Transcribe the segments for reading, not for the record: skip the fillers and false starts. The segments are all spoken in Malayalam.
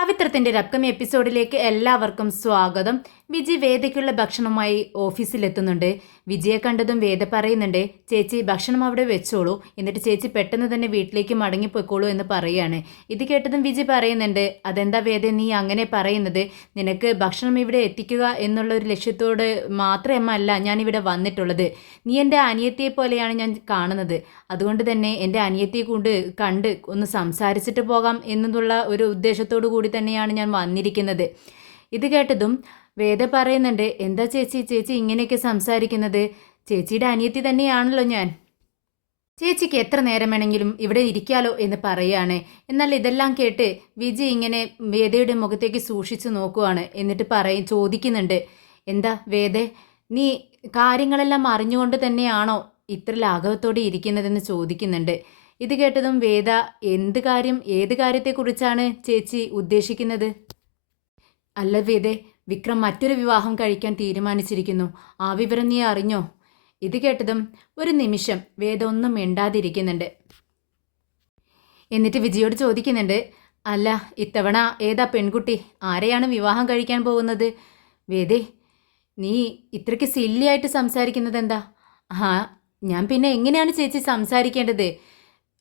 പവിത്രത്തിന്റെ ഒരു അപ്കമിങ് എപ്പിസോഡിലേക്ക് എല്ലാവർക്കും സ്വാഗതം. വിജി വേദയ്ക്കുള്ള ഭക്ഷണവുമായി ഓഫീസിലെത്തുന്നുണ്ട്. വിജയെ കണ്ടതും വേദ പറയുന്നുണ്ട്, ചേച്ചി ഭക്ഷണം അവിടെ വെച്ചോളൂ, എന്നിട്ട് ചേച്ചി പെട്ടെന്ന് തന്നെ വീട്ടിലേക്ക് മടങ്ങിപ്പോയിക്കോളൂ എന്ന് പറയുകയാണ്. ഇത് കേട്ടതും വിജി പറയുന്നുണ്ട്, അതെന്താ വേദ നീ അങ്ങനെ പറയുന്നത്? നിനക്ക് ഭക്ഷണം ഇവിടെ എത്തിക്കുക എന്നുള്ള ഒരു ലക്ഷ്യത്തോട് മാത്രമല്ല ഞാനിവിടെ വന്നിട്ടുള്ളത്. നീ എൻ്റെ അനിയത്തിയെ പോലെയാണ് ഞാൻ കാണുന്നത്. അതുകൊണ്ട് തന്നെ എൻ്റെ അനിയത്തിയെ കൊണ്ട് കണ്ട് ഒന്ന് സംസാരിച്ചിട്ട് പോകാം എന്നുള്ള ഒരു ഉദ്ദേശത്തോടു കൂടി തന്നെയാണ് ഞാൻ വന്നിരിക്കുന്നത്. ഇത് കേട്ടതും വേദ പറയുന്നുണ്ട്, എന്താ ചേച്ചി ചേച്ചി ഇങ്ങനെയൊക്കെ സംസാരിക്കുന്നത്? ചേച്ചിയുടെ അനിയത്തി തന്നെയാണല്ലോ ഞാൻ. ചേച്ചിക്ക് എത്ര നേരം വേണമെങ്കിലും ഇവിടെ ഇരിക്കാലോ എന്ന് പറയുകയാണ്. എന്നാൽ ഇതെല്ലാം കേട്ട് വിജി ഇങ്ങനെ വേദയുടെ മുഖത്തേക്ക് സൂക്ഷിച്ചു നോക്കുവാണ്. എന്നിട്ട് ചോദിക്കുന്നുണ്ട്, എന്താ വേദ നീ കാര്യങ്ങളെല്ലാം അറിഞ്ഞുകൊണ്ട് തന്നെയാണോ ഇത്ര ലാഘവത്തോടെ ഇരിക്കുന്നതെന്ന് ചോദിക്കുന്നുണ്ട്. ഇത് കേട്ടതും വേദ ഏത് കാര്യത്തെക്കുറിച്ചാണ് ചേച്ചി ഉദ്ദേശിക്കുന്നത്? അല്ല വേദേ, വിക്രം മറ്റൊരു വിവാഹം കഴിക്കാൻ തീരുമാനിച്ചിരിക്കുന്നു. ആ വിവരം നീ അറിഞ്ഞോ? ഇത് കേട്ടതും ഒരു നിമിഷം വേദ ഒന്നും മിണ്ടാതിരിക്കുന്നുണ്ട്. എന്നിട്ട് വിജയോട് ചോദിക്കുന്നുണ്ട്, അല്ല ഇത്തവണ ഏതാ പെൺകുട്ടി? ആരെയാണ് വിവാഹം കഴിക്കാൻ പോകുന്നത്? വേദേ, നീ ഇത്രയ്ക്ക് സില്ലിയായിട്ട് സംസാരിക്കുന്നത് എന്താ? ആ, ഞാൻ പിന്നെ എങ്ങനെയാണ് ചേച്ചി സംസാരിക്കേണ്ടത്?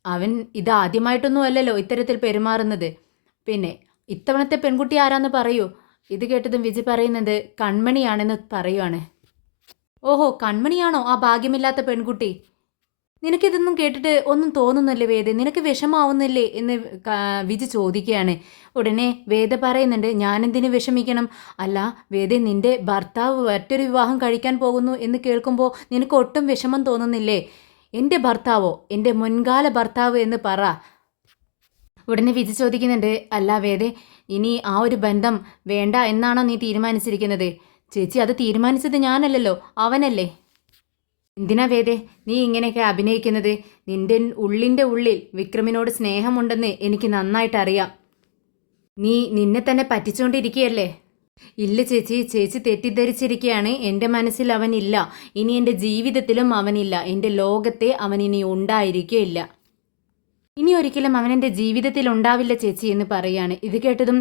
അവൻ ഇതാദ്യമായിട്ടൊന്നും അല്ലല്ലോ ഇത്തരത്തിൽ പെരുമാറുന്നത്. പിന്നെ ഇത്തവണത്തെ പെൺകുട്ടി ആരാന്ന് പറയൂ. ഇത് കേട്ടതും വിജി പറയുന്നത് കൺമണിയാണെന്ന് പറയുവാണ്. ഓഹോ, കൺമണിയാണോ ആ ഭാഗ്യമില്ലാത്ത പെൺകുട്ടി? നിനക്കിതൊന്നും കേട്ടിട്ട് ഒന്നും തോന്നുന്നില്ലേ വേദ? നിനക്ക് വിഷമാവുന്നില്ലേ എന്ന് വിജി ചോദിക്കുകയാണ്. ഉടനെ വേദ പറയുന്നുണ്ട്, ഞാനെന്തിനു വിഷമിക്കണം? അല്ല വേദ, നിന്റെ ഭർത്താവ് മറ്റൊരു വിവാഹം കഴിക്കാൻ പോകുന്നു എന്ന് കേൾക്കുമ്പോൾ നിനക്ക് ഒട്ടും വിഷമം തോന്നുന്നില്ലേ? എൻ്റെ ഭർത്താവോ? എൻ്റെ മുൻകാല ഭർത്താവ് എന്ന് പറ. ഉടനെ വിജി ചോദിക്കുന്നുണ്ട്, അല്ല വേദേ, ഇനി ആ ഒരു ബന്ധം വേണ്ട എന്നാണോ നീ തീരുമാനിച്ചിരിക്കുന്നത്? ചേച്ചി, അത് തീരുമാനിച്ചത് ഞാനല്ലല്ലോ, അവനല്ലേ. എന്തിനാ വേദേ നീ ഇങ്ങനെയൊക്കെ അഭിനയിക്കുന്നത്? നിന്റെ ഉള്ളിൻ്റെ ഉള്ളിൽ വിക്രമിനോട് സ്നേഹമുണ്ടെന്ന് എനിക്ക് നന്നായിട്ട് അറിയാം. നീ നിന്നെ തന്നെ പറ്റിച്ചുകൊണ്ടിരിക്കുകയല്ലേ? ഇല്ല ചേച്ചി, ചേച്ചി തെറ്റിദ്ധരിച്ചിരിക്കുകയാണ്. എൻ്റെ മനസ്സിൽ അവനില്ല. ഇനി എൻ്റെ ജീവിതത്തിലും അവനില്ല. എൻ്റെ ലോകത്തെ അവൻ ഇനി ഉണ്ടായിരിക്കുകയില്ല. ഇനി ഒരിക്കലും അവൻ എൻ്റെ ജീവിതത്തിൽ ഉണ്ടാവില്ല ചേച്ചി എന്ന് പറയുകയാണ്. ഇത് കേട്ടതും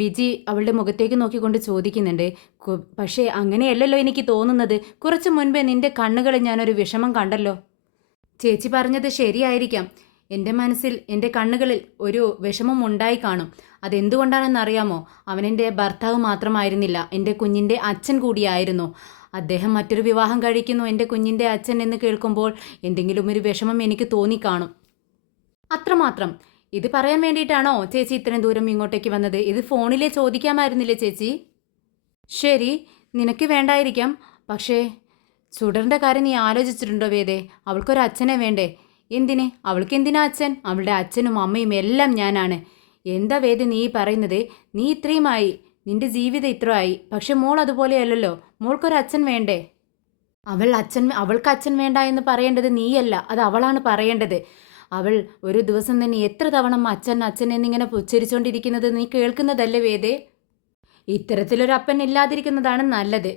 വിജി അവളുടെ മുഖത്തേക്ക് നോക്കിക്കൊണ്ട് ചോദിക്കുന്നുണ്ട്, പക്ഷേ അങ്ങനെയല്ലല്ലോ എനിക്ക് തോന്നുന്നത്. കുറച്ച് മുൻപേ നിന്റെ കണ്ണുകളിൽ ഞാനൊരു വിഷമം കണ്ടല്ലോ. ചേച്ചി പറഞ്ഞത് ശരിയായിരിക്കാം. എൻ്റെ മനസ്സിൽ എൻ്റെ കണ്ണുകളിൽ ഒരു വിഷമം ഉണ്ടായി കാണും. അതെന്തുകൊണ്ടാണെന്നറിയാമോ? അവനെൻ്റെ ഭർത്താവ് മാത്രമായിരുന്നില്ല, എൻ്റെ കുഞ്ഞിൻ്റെ അച്ഛൻ കൂടിയായിരുന്നു. അദ്ദേഹം മറ്റൊരു വിവാഹം കഴിക്കുന്നു എൻ്റെ കുഞ്ഞിൻ്റെ അച്ഛൻ എന്ന് കേൾക്കുമ്പോൾ എന്തെങ്കിലും ഒരു വിഷമം എനിക്ക് തോന്നിക്കാണും. അത്രമാത്രം. ഇത് പറയാൻ വേണ്ടിയിട്ടാണോ ചേച്ചി ഇത്രയും ദൂരം ഇങ്ങോട്ടേക്ക് വന്നത്? ഇത് ഫോണിലെ ചോദിക്കാമായിരുന്നില്ലേ ചേച്ചി? ശരി, നിനക്ക് വേണ്ടായിരിക്കാം. പക്ഷേ സുഡറിൻ്റെ കാര്യം നീ ആലോചിച്ചിട്ടുണ്ടോ വേദേ? അവൾക്കൊരു അച്ഛനെ വേണ്ടേ? അവൾക്ക് എന്തിനാ അച്ഛൻ? അവളുടെ അച്ഛനും അമ്മയും എല്ലാം ഞാനാണ്. എന്താ വേദ നീ പറയുന്നത്? നീ ഇത്രയുമായി, നിന്റെ ജീവിതം ഇത്രയായി, പക്ഷെ മോൾ അതുപോലെയല്ലല്ലോ. മോൾക്കൊരു അച്ഛൻ വേണ്ടേ? അവൾക്ക് അച്ഛൻ വേണ്ട എന്ന് പറയേണ്ടത് നീയല്ല, അത് അവളാണ് പറയേണ്ടത്. അവൾ ഒരു ദിവസം തന്നെ എത്ര തവണ അച്ഛൻ അച്ഛൻ എന്നിങ്ങനെ ഉച്ചരിച്ചുകൊണ്ടിരിക്കുന്നത് നീ കേൾക്കുന്നതല്ലേ വേദേ? ഇത്തരത്തിലൊരു അപ്പൻ ഇല്ലാതിരിക്കുന്നതാണ് നല്ലത്.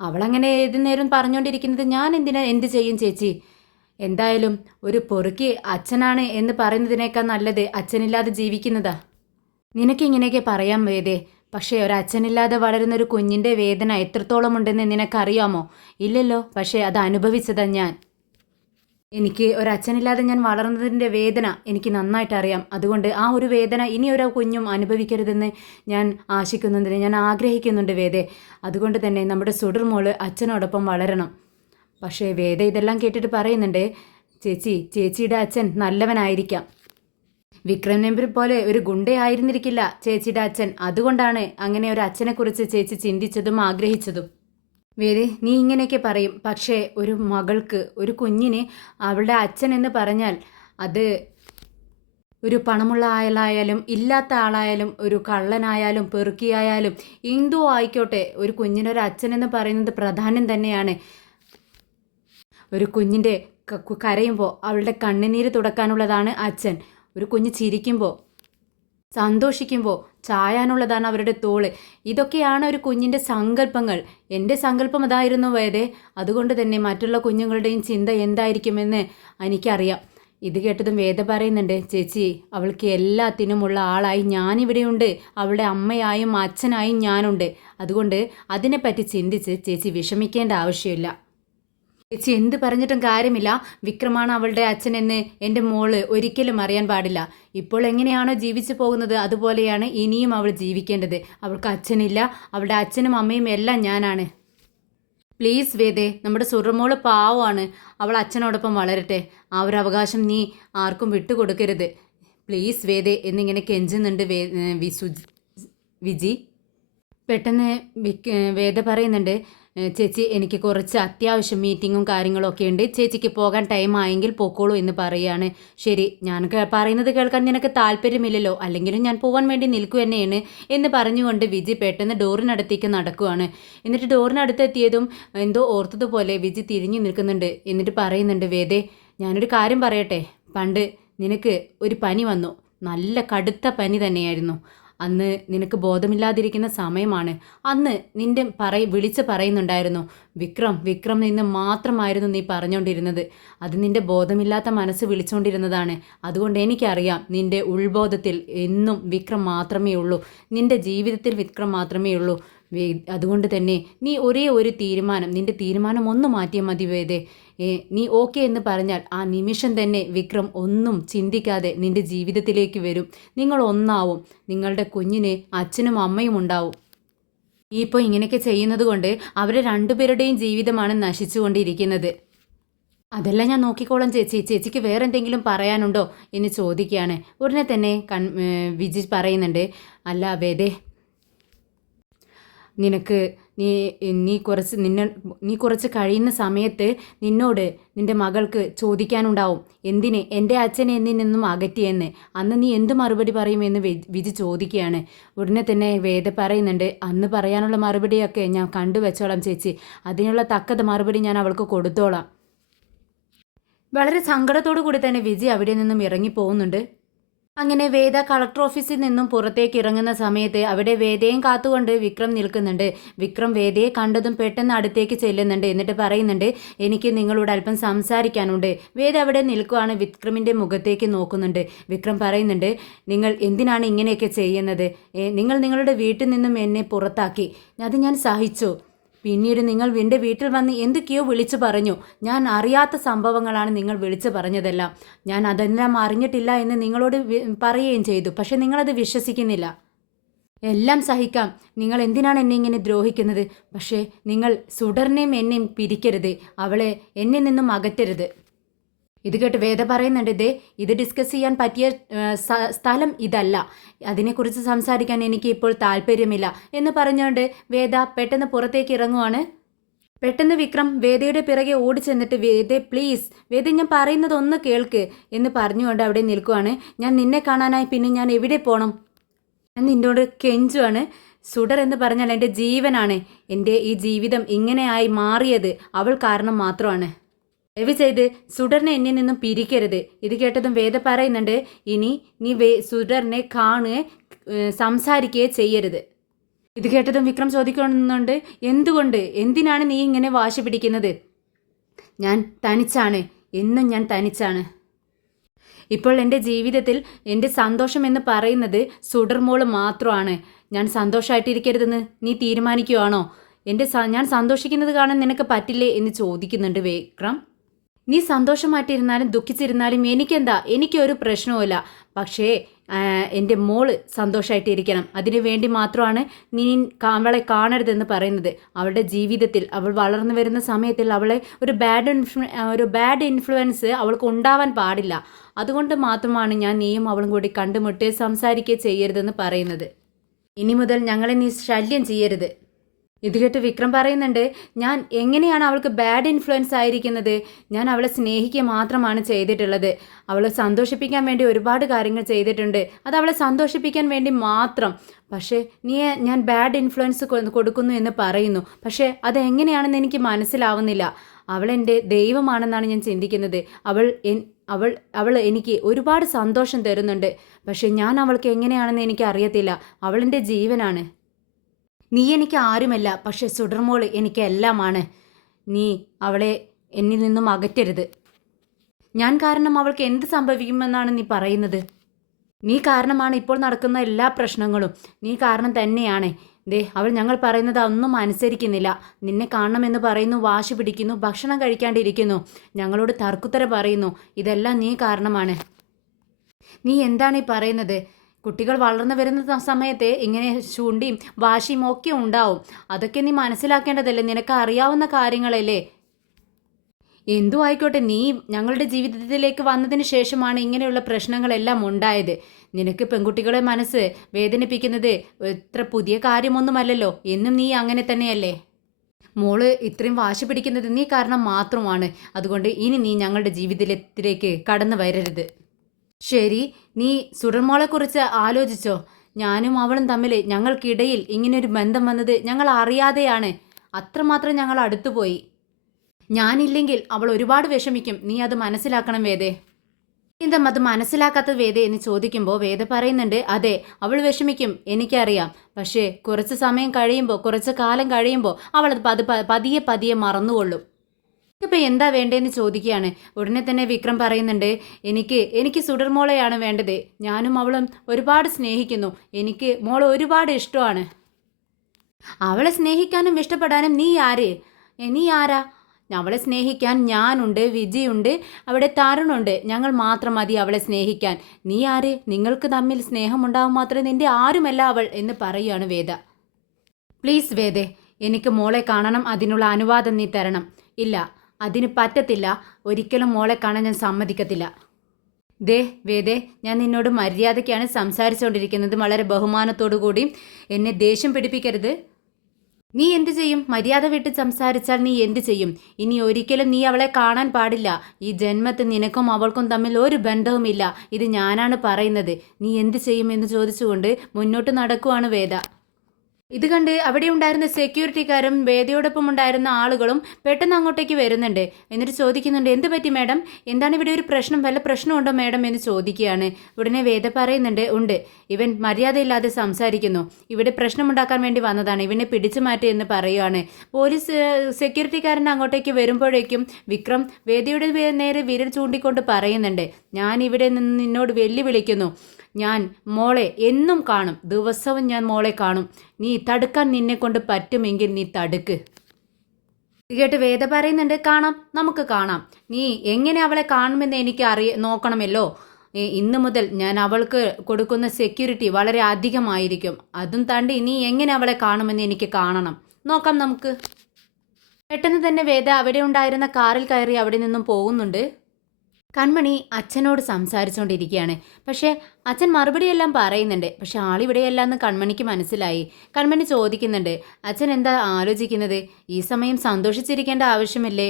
അവളങ്ങനെ ഏതു നേരം പറഞ്ഞുകൊണ്ടിരിക്കുന്നത് ഞാൻ എന്ത് ചെയ്യും ചേച്ചി? എന്തായാലും ഒരു പൊറുക്കി അച്ഛനാണ് എന്ന് പറയുന്നതിനേക്കാൾ നല്ലത് അച്ഛനില്ലാതെ ജീവിക്കുന്നതാ. നിനക്കിങ്ങനെയൊക്കെ പറയാം വേദേ, പക്ഷേ ഒരച്ഛനില്ലാതെ വളരുന്നൊരു കുഞ്ഞിൻ്റെ വേദന എത്രത്തോളം ഉണ്ടെന്ന് നിനക്കറിയാമോ? ഇല്ലല്ലോ, പക്ഷേ അത് അനുഭവിച്ചതാ ഞാൻ. എനിക്ക് ഒരച്ഛനില്ലാതെ ഞാൻ വളർന്നതിൻ്റെ വേദന എനിക്ക് നന്നായിട്ട് അറിയാം. അതുകൊണ്ട് ആ ഒരു വേദന ഇനി ഒരു കുഞ്ഞും അനുഭവിക്കരുതെന്ന് ഞാൻ ആശിക്കുന്നുണ്ട്, ഞാൻ ആഗ്രഹിക്കുന്നുണ്ട് വേദേ. അതുകൊണ്ട് തന്നെ നമ്മുടെ സുഡർ മോള് അച്ഛനോടൊപ്പം വളരണം. പക്ഷേ വേദ ഇതെല്ലാം കേട്ടിട്ട് പറയുന്നുണ്ട്, ചേച്ചിയുടെ അച്ഛൻ നല്ലവനായിരിക്കാം. വിക്രം നമ്പർ പോലെ ഒരു ഗുണ്ടയായിരുന്നിരിക്കില്ല ചേച്ചിയുടെ അച്ഛൻ. അതുകൊണ്ടാണ് അങ്ങനെ ഒരു അച്ഛനെക്കുറിച്ച് ചേച്ചി ചിന്തിച്ചതും ആഗ്രഹിച്ചതും. വേദേ, നീ ഇങ്ങനെയൊക്കെ പറയും, പക്ഷേ ഒരു മകൾക്ക്, ഒരു കുഞ്ഞിന് അവളുടെ അച്ഛൻ എന്ന് പറഞ്ഞാൽ അത് ഒരു പണമുള്ള ആളായാലും ഇല്ലാത്ത ആളായാലും ഒരു കള്ളനായാലും പെറുക്കിയായാലും എന്തോ ആയിക്കോട്ടെ, ഒരു കുഞ്ഞിനൊരു അച്ഛനെന്ന് പറയുന്നത് പ്രാധാന്യം തന്നെയാണ്. ഒരു കുഞ്ഞിൻ്റെ കരയുമ്പോൾ അവളുടെ കണ്ണുനീര് തുടക്കാനുള്ളതാണ് അച്ഛൻ. ഒരു കുഞ്ഞ് ചിരിക്കുമ്പോൾ, സന്തോഷിക്കുമ്പോൾ ചായാനുള്ളതാണ് അവരുടെ തോള്. ഇതൊക്കെയാണ് ഒരു കുഞ്ഞിൻ്റെ സങ്കല്പങ്ങൾ. എൻ്റെ സങ്കല്പം അതായിരുന്നു വേദേ. അതുകൊണ്ട് തന്നെ മറ്റുള്ള കുഞ്ഞുങ്ങളുടെയും ചിന്ത എന്തായിരിക്കുമെന്ന് എനിക്കറിയാം. ഇത് കേട്ടതും വേദ പറയുന്നുണ്ട്, ചേച്ചി അവൾക്ക് എല്ലാത്തിനുമുള്ള ആളായി ഞാനിവിടെയുണ്ട്, അവളുടെ അമ്മയായും അച്ഛനായും ഞാനുണ്ട്. അതുകൊണ്ട് അതിനെപ്പറ്റി ചിന്തിച്ച് ചേച്ചി വിഷമിക്കേണ്ട ആവശ്യമില്ല. ചേച്ചി എന്ത് പറഞ്ഞിട്ടും കാര്യമില്ല. വിക്രമാണ് അവളുടെ അച്ഛനെന്ന് എൻ്റെ മോള് ഒരിക്കലും അറിയാൻ പാടില്ല. ഇപ്പോൾ എങ്ങനെയാണോ ജീവിച്ചു പോകുന്നത് അതുപോലെയാണ് ഇനിയും അവൾ ജീവിക്കേണ്ടത്. അവൾക്ക് അച്ഛനില്ല, അവളുടെ അച്ഛനും അമ്മയും എല്ലാം ഞാനാണ്. പ്ലീസ് വേദേ, നമ്മുടെ സുറമോള് പാവമാണ്, അവൾ അച്ഛനോടൊപ്പം വളരട്ടെ. ആ ഒരു അവകാശം നീ ആർക്കും വിട്ടുകൊടുക്കരുത്. പ്ലീസ് വേദേ എന്നിങ്ങനെ കെഞ്ചുന്നുണ്ട് വിജി. പെട്ടെന്ന് വേദ പറയുന്നുണ്ട്, ചേച്ചി എനിക്ക് കുറച്ച് അത്യാവശ്യം മീറ്റിങ്ങും കാര്യങ്ങളൊക്കെ ഉണ്ട്, ചേച്ചിക്ക് പോകാൻ ടൈം ആയെങ്കിൽ പൊക്കോളൂ എന്ന് പറയുകയാണ്. ശരി, ഞാൻ പറയുന്നത് കേൾക്കാൻ നിനക്ക് താല്പര്യമില്ലല്ലോ, അല്ലെങ്കിലും ഞാൻ പോകാൻ വേണ്ടി നിൽക്കുക തന്നെയാണ് എന്ന് പറഞ്ഞുകൊണ്ട് വിജി പെട്ടെന്ന് ഡോറിനടുത്തേക്ക് നടക്കുകയാണ്. എന്നിട്ട് ഡോറിനടുത്തെത്തിയതും എന്തോ ഓർത്തതുപോലെ വിജി തിരിഞ്ഞു നിൽക്കുന്നുണ്ട്. എന്നിട്ട് പറയുന്നുണ്ട്, വേദേ ഞാനൊരു കാര്യം പറയട്ടെ, പണ്ട് നിനക്ക് ഒരു പനി വന്നു, നല്ല കടുത്ത പനി തന്നെയായിരുന്നു. അന്ന് നിനക്ക് ബോധമില്ലാതിരിക്കുന്ന സമയമാണ്. അന്ന് നിന്റെ വിളിച്ച് പറയുന്നുണ്ടായിരുന്നു, വിക്രം വിക്രം എന്ന് മാത്രമായിരുന്നു നീ പറഞ്ഞുകൊണ്ടിരുന്നത്. അത് നിന്റെ ബോധമില്ലാത്ത മനസ്സ് വിളിച്ചുകൊണ്ടിരുന്നതാണ്. അതുകൊണ്ട് എനിക്കറിയാം നിന്റെ ഉൾബോധത്തിൽ എന്നും വിക്രം മാത്രമേ ഉള്ളൂ, നിന്റെ ജീവിതത്തിൽ വിക്രം മാത്രമേ ഉള്ളൂ. അതുകൊണ്ട് തന്നെ നീ ഒരേ ഒരു തീരുമാനം, നിന്റെ തീരുമാനം ഒന്ന് മാറ്റിയാൽ മതി വേദേ. നീ ഓക്കെ എന്ന് പറഞ്ഞാൽ ആ നിമിഷം തന്നെ വിക്രം ഒന്നും ചിന്തിക്കാതെ നിന്റെ ജീവിതത്തിലേക്ക് വരും. നിങ്ങൾ ഒന്നാവും, നിങ്ങളുടെ കുഞ്ഞിന് അച്ഛനും അമ്മയും ഉണ്ടാവും. ഇപ്പോൾ ഇങ്ങനെയൊക്കെ ചെയ്യുന്നത് കൊണ്ട് അവരെ രണ്ടുപേരുടെയും ജീവിതമാണ് നശിച്ചുകൊണ്ടിരിക്കുന്നത്. അതെല്ലാം ഞാൻ നോക്കിക്കോളാം ചേച്ചി, ചേച്ചിക്ക് വേറെ എന്തെങ്കിലും പറയാനുണ്ടോ എന്ന് ചോദിക്കുകയാണ്. ഉടനെ തന്നെ വിജി പറയുന്നുണ്ട്, അല്ല വേദേ, നിനക്ക് നീ കുറച്ച് കഴിയുന്ന സമയത്ത് നിന്നോട് നിന്റെ മകൾക്ക് ചോദിക്കാനുണ്ടാവും, എന്തിന് എൻ്റെ അച്ഛനെ എന്നിൽ നിന്നും അകറ്റിയെന്ന്. അന്ന് നീ എന്ത് മറുപടി പറയുമെന്ന് വിജി ചോദിക്കുകയാണ്. ഉടനെ തന്നെ വേദ പറയുന്നുണ്ട്, അന്ന് പറയാനുള്ള മറുപടിയൊക്കെ ഞാൻ കണ്ടുവച്ചോളാം ചേച്ചി, അതിനുള്ള തക്കത മറുപടി ഞാൻ അവൾക്ക് കൊടുത്തോളാം. വളരെ സങ്കടത്തോടു കൂടി തന്നെ വിജി അവിടെ നിന്നും ഇറങ്ങിപ്പോകുന്നുണ്ട്. അങ്ങനെ വേദ കളക്ടർ ഓഫീസിൽ നിന്നും പുറത്തേക്ക് ഇറങ്ങുന്ന സമയത്ത് അവിടെ വേദയും കാത്തുകൊണ്ട് വിക്രം നിൽക്കുന്നുണ്ട്. വിക്രം വേദയെ കണ്ടതും പെട്ടെന്ന് അടുത്തേക്ക് ചെല്ലുന്നുണ്ട്. എന്നിട്ട് പറയുന്നുണ്ട്, എനിക്ക് നിങ്ങളോട് അല്പം സംസാരിക്കാനുണ്ട്. വേദ അവിടെ നിൽക്കുകയാണ്, വിക്രമിൻ്റെ മുഖത്തേക്ക് നോക്കുന്നുണ്ട്. വിക്രം പറയുന്നുണ്ട്, നിങ്ങൾ എന്തിനാണ് ഇങ്ങനെയൊക്കെ ചെയ്യുന്നത്? നിങ്ങൾ നിങ്ങളുടെ വീട്ടിൽ നിന്നും എന്നെ പുറത്താക്കി, അത് ഞാൻ സഹിച്ചു. പിന്നീട് നിങ്ങൾ എൻ്റെ വീട്ടിൽ വന്ന് എന്തൊക്കെയോ വിളിച്ചു പറഞ്ഞു. ഞാൻ അറിയാത്ത സംഭവങ്ങളാണ് നിങ്ങൾ വിളിച്ചു പറഞ്ഞതെല്ലാം. ഞാൻ അതെല്ലാം അറിഞ്ഞിട്ടില്ല എന്ന് നിങ്ങളോട് പറയുകയും ചെയ്തു. പക്ഷെ നിങ്ങളത് വിശ്വസിക്കുന്നില്ല. എല്ലാം സഹിക്കാം, നിങ്ങൾ എന്തിനാണ് എന്നെ ഇങ്ങനെ ദ്രോഹിക്കുന്നത്? പക്ഷേ നിങ്ങൾ സുഡറിനെയും എന്നെയും പിരിക്കരുത്, അവളെ എന്നിൽ നിന്നും അകറ്റരുത്. ഇത് കേട്ട് വേദ പറയുന്നുണ്ട്, ഇത് ഡിസ്കസ് ചെയ്യാൻ പറ്റിയ സ്ഥലം ഇതല്ല, അതിനെക്കുറിച്ച് സംസാരിക്കാൻ എനിക്ക് ഇപ്പോൾ താല്പര്യമില്ല എന്ന് പറഞ്ഞുകൊണ്ട് വേദ പെട്ടെന്ന് പുറത്തേക്ക് ഇറങ്ങുവാണ്. പെട്ടെന്ന് വിക്രം വേദയുടെ പിറകെ ഓടി ചെന്നിട്ട്, വേദ പ്ലീസ്, വേദ ഞാൻ പറയുന്നത് ഒന്ന് കേൾക്ക് എന്ന് പറഞ്ഞുകൊണ്ട് അവിടെ നിൽക്കുവാണ്. ഞാൻ നിന്നെ കാണാനായി പിന്നെ ഞാൻ എവിടെ പോകണം? ഞാൻ നിന്നോട് കെഞ്ചുവാണ്. സുഡർ എന്ന് പറഞ്ഞാൽ എൻ്റെ ജീവനാണ്. എൻ്റെ ഈ ജീവിതം ഇങ്ങനെയായി മാറിയത് അവൾ കാരണം മാത്രമാണ്. ദയവ് ചെയ്ത് സുഡറിനെ എന്നിൽ നിന്നും പിരിക്കരുത്. ഇത് കേട്ടതും വേദ പറയുന്നുണ്ട്, ഇനി നീ സുഡറിനെ കാണുകയോ സംസാരിക്കുകയോ ചെയ്യരുത്. ഇത് കേട്ടതും വിക്രം ചോദിക്കുന്നുണ്ട്, എന്തുകൊണ്ട്, എന്തിനാണ് നീ ഇങ്ങനെ വാശി പിടിക്കുന്നത്? ഞാൻ തനിച്ചാണ്, എന്നും ഞാൻ തനിച്ചാണ്. ഇപ്പോൾ എൻ്റെ ജീവിതത്തിൽ എൻ്റെ സന്തോഷം എന്ന് പറയുന്നത് സുഡർ മോള് മാത്രമാണ്. ഞാൻ സന്തോഷമായിട്ടിരിക്കരുതെന്ന് നീ തീരുമാനിക്കുവാണോ? ഞാൻ സന്തോഷിക്കുന്നത് കാണാൻ നിനക്ക് പറ്റില്ലേ എന്ന് ചോദിക്കുന്നുണ്ട് വിക്രം. നീ സന്തോഷമായിട്ടിരുന്നാലും ദുഃഖിച്ചിരുന്നാലും എനിക്കെന്താ, എനിക്കൊരു പ്രശ്നവുമില്ല. പക്ഷേ എൻ്റെ മോള് സന്തോഷമായിട്ടിരിക്കണം, അതിനു വേണ്ടി മാത്രമാണ് നീ അവളെ കാണരുതെന്ന് പറയുന്നത്. അവളുടെ ജീവിതത്തിൽ അവൾ വളർന്നു വരുന്ന സമയത്തിൽ അവളെ ഒരു ബാഡ് ഇൻഫ്ലുവൻസ് അവൾക്ക് ഉണ്ടാവാൻ പാടില്ല. അതുകൊണ്ട് മാത്രമാണ് ഞാൻ നീയും അവളും കൂടി കണ്ടുമുട്ടി സംസാരിക്കുകയോ ചെയ്യരുതെന്ന് പറയുന്നത്. ഇനി മുതൽ ഞങ്ങളെ നീ ശല്യം ചെയ്യരുത്. ഇത് കേട്ട് വിക്രം പറയുന്നുണ്ട്, ഞാൻ എങ്ങനെയാണ് അവൾക്ക് ബാഡ് ഇൻഫ്ലുവൻസ് ആയിരിക്കുന്നത്? ഞാൻ അവളെ സ്നേഹിക്കുക മാത്രമാണ് ചെയ്തിട്ടുള്ളത്. അവളെ സന്തോഷിപ്പിക്കാൻ വേണ്ടി ഒരുപാട് കാര്യങ്ങൾ ചെയ്തിട്ടുണ്ട്, അത് അവളെ സന്തോഷിപ്പിക്കാൻ വേണ്ടി മാത്രം. പക്ഷേ ഞാൻ ബാഡ് ഇൻഫ്ലുവൻസ് കൊടുക്കുന്നു എന്ന് പറയുന്നു. പക്ഷേ അതെങ്ങനെയാണെന്ന് എനിക്ക് മനസ്സിലാവുന്നില്ല. അവളെൻ്റെ ദൈവമാണെന്നാണ് ഞാൻ ചിന്തിക്കുന്നത്. അവൾ എനിക്ക് ഒരുപാട് സന്തോഷം തരുന്നുണ്ട്. പക്ഷേ ഞാൻ അവൾക്ക് എങ്ങനെയാണെന്ന് എനിക്ക് അറിയത്തില്ല. അവളെൻ്റെ ജീവനാണ്. നീ എനിക്ക് ആരുമല്ല, പക്ഷെ സുഡർമോള് എനിക്ക് എല്ലാമാണ്. നീ അവളെ എന്നിൽ നിന്നും അകറ്റരുത്. ഞാൻ കാരണം അവൾക്ക് എന്ത് സംഭവിക്കുമെന്നാണ് നീ പറയുന്നത്? നീ കാരണമാണ് ഇപ്പോൾ നടക്കുന്ന എല്ലാ പ്രശ്നങ്ങളും. നീ കാരണം തന്നെയാണ്. ദേ അവൾ ഞങ്ങൾ പറയുന്നത് ഒന്നും അനുസരിക്കുന്നില്ല. നിന്നെ കാണണമെന്ന് പറയുന്നു, വാശി പിടിക്കുന്നു, ഭക്ഷണം കഴിക്കാണ്ടിരിക്കുന്നു, ഞങ്ങളോട് തർക്കുത്തരം പറയുന്നു. ഇതെല്ലാം നീ കാരണമാണ്. നീ എന്താണ് ഈ പറയുന്നത്? കുട്ടികൾ വളർന്നു വരുന്ന സമയത്തെ ഇങ്ങനെ ചൂണ്ടിയും വാശിയും ഒക്കെ ഉണ്ടാവും. അതൊക്കെ നീ മനസ്സിലാക്കേണ്ടതല്ലേ? നിനക്ക് അറിയാവുന്ന കാര്യങ്ങളല്ലേ? എന്തു ആയിക്കോട്ടെ, നീ ഞങ്ങളുടെ ജീവിതത്തിലേക്ക് വന്നതിന് ശേഷമാണ് ഇങ്ങനെയുള്ള പ്രശ്നങ്ങളെല്ലാം ഉണ്ടായത്. നിനക്ക് പെൺകുട്ടികളെ മനസ്സ് വേദനിപ്പിക്കുന്നത് ഇത്ര പുതിയ കാര്യമൊന്നുമല്ലല്ലോ. എന്നും നീ അങ്ങനെ തന്നെയല്ലേ? മോള് ഇത്രയും വാശി പിടിക്കുന്നത് നീ കാരണം മാത്രമാണ്. അതുകൊണ്ട് ഇനി നീ ഞങ്ങളുടെ ജീവിതത്തിലേക്ക് കടന്നു വരരുത്. ശരി, നീ സുഡർമോളെക്കുറിച്ച് ആലോചിച്ചോ? ഞാനും അവളും തമ്മിൽ ഞങ്ങൾക്കിടയിൽ ഇങ്ങനൊരു ബന്ധം വന്നത് ഞങ്ങൾ അറിയാതെയാണ്. അത്രമാത്രം ഞങ്ങൾ അടുത്തുപോയി. ഞാനില്ലെങ്കിൽ അവൾ ഒരുപാട് വിഷമിക്കും. നീ അത് മനസ്സിലാക്കണം വേദേ. എന്താ അത് മനസ്സിലാക്കാത്തത് വേദേ എന്ന് ചോദിക്കുമ്പോൾ വേദ പറയുന്നുണ്ട്, അതെ അവൾ വിഷമിക്കും, എനിക്കറിയാം. പക്ഷേ കുറച്ച് സമയം കഴിയുമ്പോൾ, കുറച്ച് കാലം കഴിയുമ്പോൾ അവളത് പതിയെ പതിയെ മറന്നുകൊള്ളും. ഇപ്പം എന്താ വേണ്ടതെന്ന് ചോദിക്കുകയാണ്. ഉടനെ തന്നെ വിക്രം പറയുന്നുണ്ട്, എനിക്ക് സുഡർമോളെയാണ് വേണ്ടത്. ഞാനും അവളും ഒരുപാട് സ്നേഹിക്കുന്നു. എനിക്ക് മോളെ ഒരുപാട് ഇഷ്ടമാണ്. അവളെ സ്നേഹിക്കാനും ഇഷ്ടപ്പെടാനും നീ ആര്? നീ ആരാ? അവളെ സ്നേഹിക്കാൻ ഞാനുണ്ട്, വിജിയുണ്ട്, അവിടെ തരുണുണ്ട്. ഞങ്ങൾ മാത്രം മതി അവളെ സ്നേഹിക്കാൻ. നീ ആര്? നിങ്ങൾക്ക് തമ്മിൽ സ്നേഹമുണ്ടാവും മാത്രമേ നിന്റെ ആരുമല്ല അവൾ എന്ന് പറയുകയാണ് വേദ. പ്ലീസ് വേദേ, എനിക്ക് മോളെ കാണണം. അതിനുള്ള അനുവാദം നീ തരണം. ഇല്ല, അതിന് പറ്റത്തില്ല. ഒരിക്കലും മോളെ കാണാൻ ഞാൻ സമ്മതിക്കത്തില്ല. ദേ വേദേ, ഞാൻ നിന്നോട് മര്യാദയ്ക്കാണ് സംസാരിച്ചുകൊണ്ടിരിക്കുന്നത്, വളരെ ബഹുമാനത്തോടു കൂടി. എന്നെ ദേഷ്യം പിടിപ്പിക്കരുത്. നീ എന്ത് ചെയ്യും? മര്യാദ വിട്ട് സംസാരിച്ചാൽ നീ എന്ത് ചെയ്യും? ഇനി ഒരിക്കലും നീ അവളെ കാണാൻ പാടില്ല. ഈ ജന്മത്തിൽ നിനക്കും അവൾക്കും തമ്മിൽ ഒരു ബന്ധവുമില്ല. ഇത് ഞാനാണ് പറയുന്നത്. നീ എന്ത് ചെയ്യും എന്ന് ചോദിച്ചുകൊണ്ട് മുന്നോട്ട് നടക്കുവാണ് വേദ. ഇത് കണ്ട് അവിടെ ഉണ്ടായിരുന്ന സെക്യൂരിറ്റിക്കാരും വേദയോടൊപ്പം ഉണ്ടായിരുന്ന ആളുകളും പെട്ടെന്ന് അങ്ങോട്ടേക്ക് വരുന്നുണ്ട്. എന്നിട്ട് ചോദിക്കുന്നുണ്ട്, എന്ത് പറ്റി മാഡം? എന്താണ് ഇവിടെ ഒരു പ്രശ്നം? വല്ല പ്രശ്നമുണ്ടോ മാഡം എന്ന് ചോദിക്കുകയാണ്. ഉടനെ വേദ പറയുന്നുണ്ട്, ഉണ്ട്, ഇവൻ മര്യാദയില്ലാതെ സംസാരിക്കുന്നു. ഇവിടെ പ്രശ്നമുണ്ടാക്കാൻ വേണ്ടി വന്നതാണ്. ഇവനെ പിടിച്ചു മാറ്റി എന്ന് പറയുകയാണ്. പോലീസ് സെക്യൂരിറ്റിക്കാരൻ അങ്ങോട്ടേക്ക് വരുമ്പോഴേക്കും വിക്രം വേദയുടെ നേരെ വിരൽ ചൂണ്ടിക്കൊണ്ട് പറയുന്നുണ്ട്, ഞാൻ ഇവിടെ നിന്ന് നിന്നോട് വെല്ലുവിളിക്കുന്നു. ഞാൻ മോളെ എന്നും കാണും. ദിവസവും ഞാൻ മോളെ കാണും. നീ തടുക്കാൻ നിന്നെ കൊണ്ട് പറ്റുമെങ്കിൽ നീ തടുക്ക്. കേട്ട് വേദ പറയുന്നുണ്ട്, കാണാം, നമുക്ക് കാണാം. നീ എങ്ങനെ അവളെ കാണുമെന്ന് എനിക്ക് നോക്കണമല്ലോ. ഇന്നു മുതൽ ഞാൻ അവൾക്ക് കൊടുക്കുന്ന സെക്യൂരിറ്റി വളരെ അധികമായിരിക്കും. അതും താണ്ടി നീ എങ്ങനെ അവളെ കാണുമെന്ന് എനിക്ക് കാണണം. നോക്കാം നമുക്ക്. പെട്ടെന്ന് തന്നെ വേദ അവിടെ ഉണ്ടായിരുന്ന കാറിൽ കയറി അവിടെ നിന്നും പോകുന്നുണ്ട്. കൺമണി അച്ഛനോട് സംസാരിച്ചുകൊണ്ടിരിക്കുകയാണ്. പക്ഷേ അച്ഛൻ മറുപടിയെല്ലാം പറയുന്നുണ്ട്. പക്ഷെ ആളിവിടെയല്ലെന്ന് കൺമണിക്ക് മനസ്സിലായി. കൺമണി ചോദിക്കുന്നുണ്ട്, അച്ഛൻ എന്താ ആലോചിക്കുന്നത്? ഈ സമയം സന്തോഷിച്ചിരിക്കേണ്ട ആവശ്യമല്ലേ,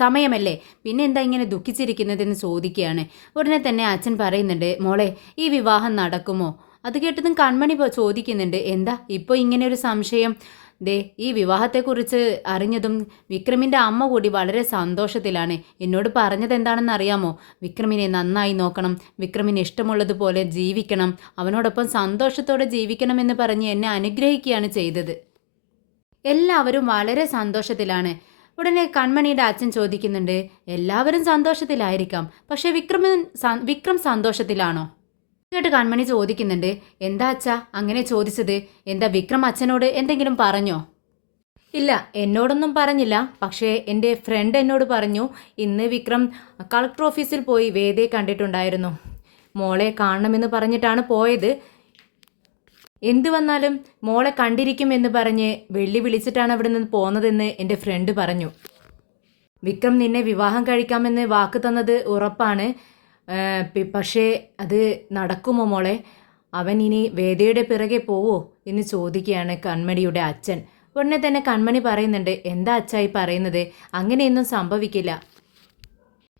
സമയമല്ലേ, പിന്നെ എന്താ ഇങ്ങനെ ദുഃഖിച്ചിരിക്കുന്നതെന്ന് ചോദിക്കുകയാണ്. ഉടനെ തന്നെ അച്ഛൻ പറയുന്നുണ്ട്, മോളെ ഈ വിവാഹം നടക്കുമോ? അത് കേട്ടതും കൺമണി ചോദിക്കുന്നുണ്ട്, എന്താ ഇപ്പോൾ ഇങ്ങനെ ഒരു സംശയം? ദേ ഈ വിവാഹത്തെക്കുറിച്ച് അറിഞ്ഞതും വിക്രമിൻ്റെ അമ്മ കൂടി വളരെ സന്തോഷത്തിലാണ്. എന്നോട് പറഞ്ഞത് എന്താണെന്ന് അറിയാമോ? വിക്രമിനെ നന്നായി നോക്കണം, വിക്രമിന് ഇഷ്ടമുള്ളതുപോലെ ജീവിക്കണം, അവനോടൊപ്പം സന്തോഷത്തോടെ ജീവിക്കണമെന്ന് പറഞ്ഞ് എന്നെ അനുഗ്രഹിക്കുകയാണ് ചെയ്തത്. എല്ലാവരും വളരെ സന്തോഷത്തിലാണ്. ഉടനെ കൺമണിയുടെ അച്ഛൻ ചോദിക്കുന്നുണ്ട്, എല്ലാവരും സന്തോഷത്തിലായിരിക്കാം, പക്ഷേ വിക്രം സന്തോഷത്തിലാണോ? കേട്ട് കൺമണി ചോദിക്കുന്നുണ്ട്, എന്താ അച്ഛാ അങ്ങനെ ചോദിച്ചത്? എന്താ വിക്രം അച്ഛനോട് എന്തെങ്കിലും പറഞ്ഞോ? ഇല്ല, എന്നോടൊന്നും പറഞ്ഞില്ല. പക്ഷേ എൻ്റെ ഫ്രണ്ട് എന്നോട് പറഞ്ഞു, ഇന്ന് വിക്രം കളക്ടർ ഓഫീസിൽ പോയി വേദയെ കണ്ടിട്ടുണ്ടായിരുന്നു. മോളെ കാണണമെന്ന് പറഞ്ഞിട്ടാണ് പോയത്. എന്തു വന്നാലും മോളെ കണ്ടിരിക്കുമെന്ന് പറഞ്ഞ് വിളിച്ചിട്ടാണ് അവിടെ നിന്ന് പോകുന്നതെന്ന് എൻ്റെ ഫ്രണ്ട് പറഞ്ഞു. വിക്രം നിന്നെ വിവാഹം കഴിക്കാമെന്ന് വാക്ക് തന്നത് ഉറപ്പാണ്. പക്ഷേ അത് നടക്കുമോ മോളെ? അവൻ ഇനി വേദയുടെ പിറകെ പോവോ എന്ന് ചോദിക്കുകയാണ് കൺമണിയുടെ അച്ഛൻ. ഉടനെ തന്നെ കൺമണി പറയുന്നുണ്ട്, എന്താ അച്ഛായി പറയുന്നത്? അങ്ങനെയൊന്നും സംഭവിക്കില്ല.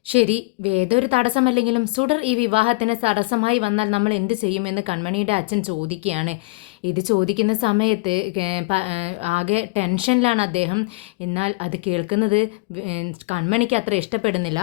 ശരി, വേദ ഒരു തടസ്സമല്ലെങ്കിലും സുഡർ ഈ വിവാഹത്തിന് തടസ്സമായി വന്നാൽ നമ്മൾ എന്ത് ചെയ്യുമെന്ന് കൺമണിയുടെ അച്ഛൻ ചോദിക്കുകയാണ്. ഇത് ചോദിക്കുന്ന സമയത്ത് ആകെ ടെൻഷനിലാണ് അദ്ദേഹം. എന്നാൽ അത് കേൾക്കുന്നത് കൺമണിക്ക് അത്ര ഇഷ്ടപ്പെടുന്നില്ല.